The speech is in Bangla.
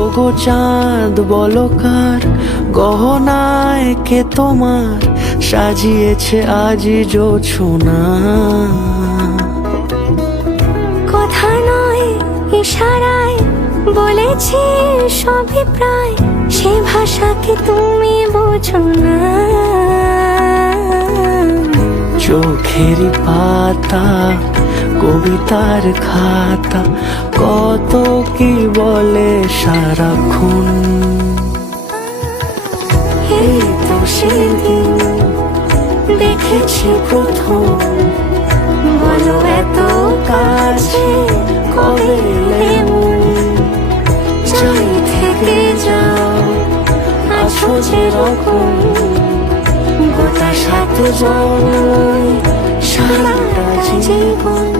ওগো চাঁদ বলো কার গহনায় কে তোমার সাজিয়েছে আজি জোছনা। কথা নয় ইশারায় বলেছি সবই প্রায়, সে ভাষাকে তুমি বোঝো না। চোখেরই পাতা কবিতার খাতা কত কি বলে সারাক্ষণ। এই তো সেদিন দেখেছি প্রথম, বলো এত কাছে কবে এলে মন। চাই থেকে যাও আছো যেরকম, গোটা সাত জন্মই সারাটা জীবন।